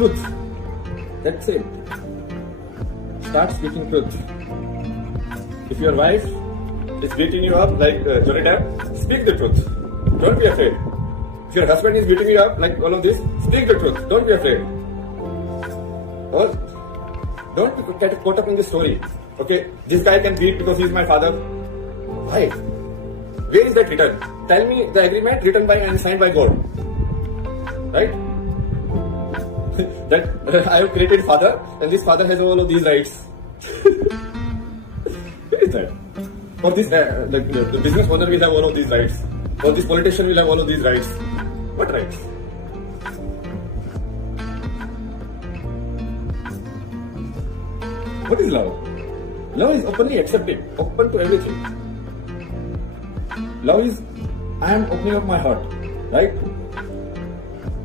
truth. That's it. Start speaking truth. If your wife is beating you up like Johnny Depp, speak the truth. Don't be afraid. If your husband is beating you up like all of this, speak the truth. Don't be afraid. Or don't get caught up in the story. Okay, this guy can beat because he's my father. Why? Where is that written? Tell me the agreement written by and signed by God. Right? That I have created father and this father has all of these rights. Where is that? Or this, the business owner will have all of these rights. Or this politician will have all of these rights. What rights? What is love? Love is openly accepting, open to everything. Love is, I am opening up my heart, right?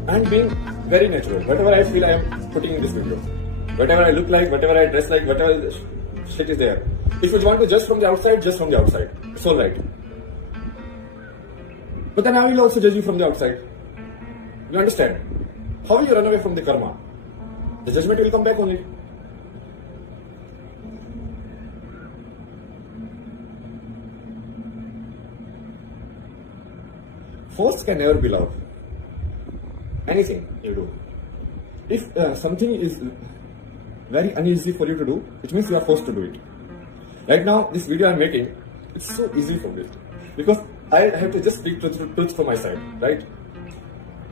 And being very natural. Whatever I feel, I am putting in this video. Whatever I look like, whatever I dress like, whatever shit is there. If you want to judge from the outside, just from the outside. It's alright. But then I will also judge you from the outside. You understand? How will you run away from the karma? The judgment will come back only. Force can never be love. Anything you do. If something is very uneasy for you to do, which means you are forced to do it. Right now, this video I am making, it's so easy for me. Because I have to just speak truth from my side, right?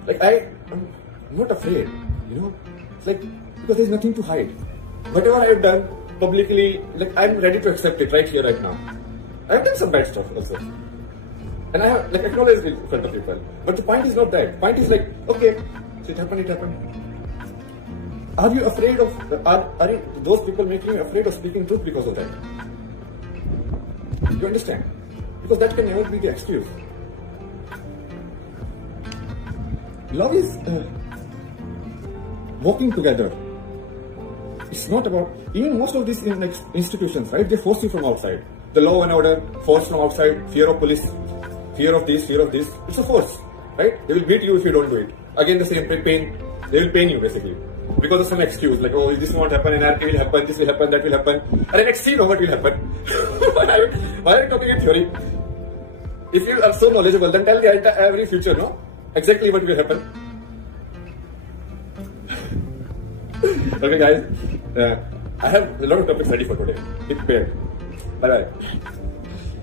Like I'm not afraid, you know? It's like, because there's nothing to hide. Whatever I have done publicly, like I'm ready to accept it right here, right now. I have done some bad stuff also. And I have acknowledged it in front of people. But the point is not that. Point is like, okay, so it happened, it happened. Are you afraid of, are those people making you afraid of speaking truth because of that? You understand? Because that can never be the excuse. Love is walking together. It's not about, even most of these institutions, right? They force you from outside. The law and order, force from outside, fear of police, fear of this, fear of this. It's a force, right? They will beat you if you don't do it. Again, the same pain. They will pain you basically because of some excuse, like, oh, this will not happen, anarchy will happen, this will happen, that will happen. And then next you know what will happen. Why are you talking in theory? If you are so knowledgeable, then tell the every future, no? Exactly what will happen. Okay, guys. I have a lot of topics ready for today. Be prepared. Bye bye.